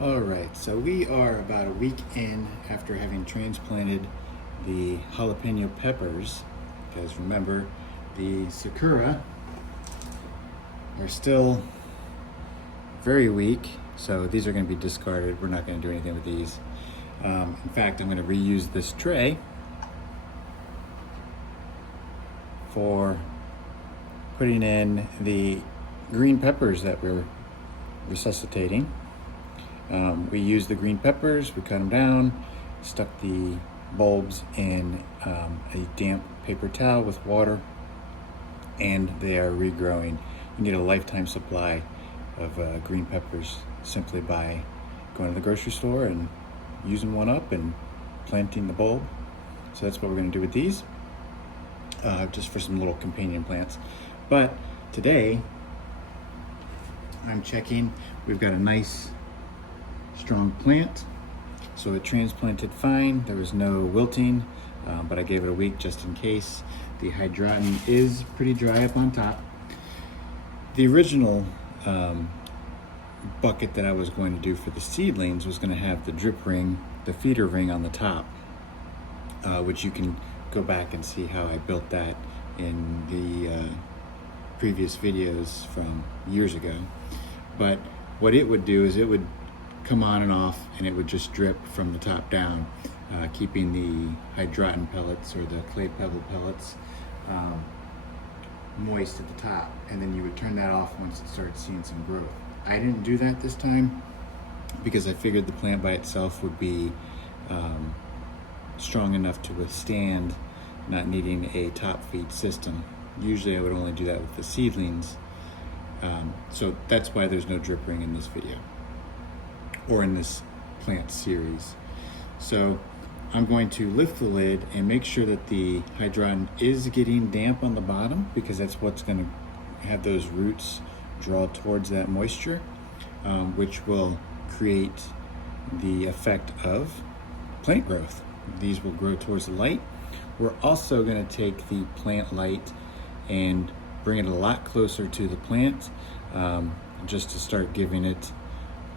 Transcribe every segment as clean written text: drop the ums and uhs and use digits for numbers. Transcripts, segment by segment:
All right, so we are about a week in after having transplanted the jalapeno peppers, because remember, the sakura are still very weak, so these are going to be discarded. We're not going to do anything with these. In fact, I'm going to reuse this tray for putting in the green peppers that we're resuscitating. We used the green peppers, we cut them down, stuck the bulbs in a damp paper towel with water, and they are regrowing. You need a lifetime supply of green peppers simply by going to the grocery store and using one up and planting the bulb. So that's what we're going to do with these, just for some little companion plants. But today, I'm checking. We've got a nice strong plant, so it transplanted fine. There was no wilting, but I gave it a week just in case. The hydroton is pretty dry up on top. The original bucket that I was going to do for the seedlings was going to have the drip ring, the feeder ring on the top, which you can go back and see how I built that in the previous videos from years ago. But what it would do is it would come on and off, and it would just drip from the top down, keeping the hydroton pellets or the clay pebble pellets moist at the top, and then you would turn that off once it started seeing some growth. I didn't do that this time because I figured the plant by itself would be strong enough to withstand not needing a top feed system. Usually I would only do that with the seedlings, so that's why there's no drip ring in this video or in this plant series. So I'm going to lift the lid and make sure that the hydroton is getting damp on the bottom, because that's what's going to have those roots draw towards that moisture, which will create the effect of plant growth. These will grow towards the light. We're also going to take the plant light and bring it a lot closer to the plant, just to start giving it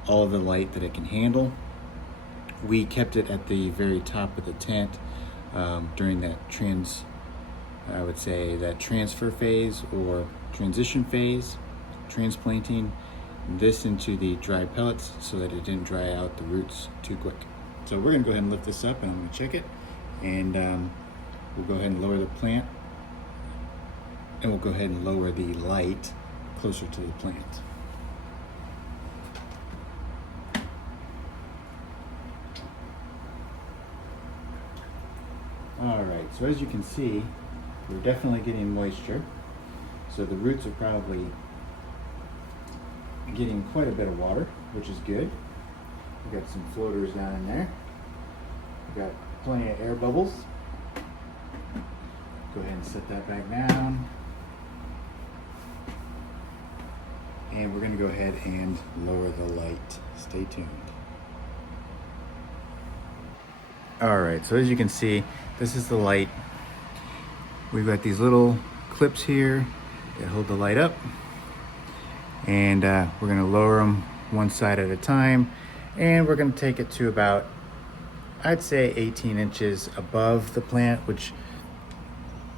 all of the light that it can handle. We kept it at the very top of the tent during that transfer phase or transition phase, transplanting this into the dry pellets so that it didn't dry out the roots too quick. So we're gonna go ahead and lift this up, and I'm gonna check it, and we'll go ahead and lower the plant, and we'll go ahead and lower the light closer to the plant. All right, so as you can see, we're definitely getting moisture. So the roots are probably getting quite a bit of water, which is good. We've got some floaters down in there. We've got plenty of air bubbles. Go ahead and set that back down. And we're gonna go ahead and lower the light. Stay tuned. All right, so as you can see, this is the light. We've got these little clips here that hold the light up, and we're gonna lower them one side at a time, and we're gonna take it to about, I'd say 18 inches above the plant, which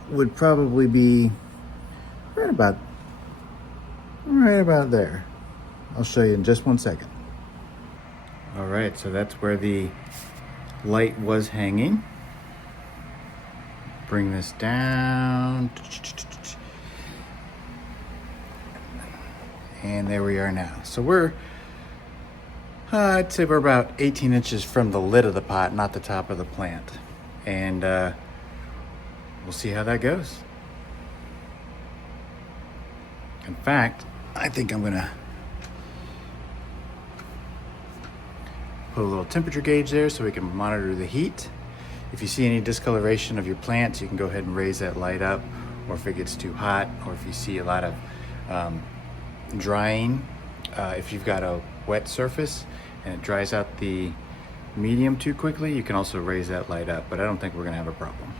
would probably be right about there. I'll show you in just one second. All right, so that's where the light was hanging. Bring this down, and there we are now. So we're, I'd say we're about 18 inches from the lid of the pot, not the top of the plant. And we'll see how that goes. In fact, I think I'm gonna put a little temperature gauge there so we can monitor the heat. If you see any discoloration of your plants, you can go ahead and raise that light up, or if it gets too hot, or if you see a lot of drying, if you've got a wet surface and it dries out the medium too quickly, you can also raise that light up, but I don't think we're gonna have a problem.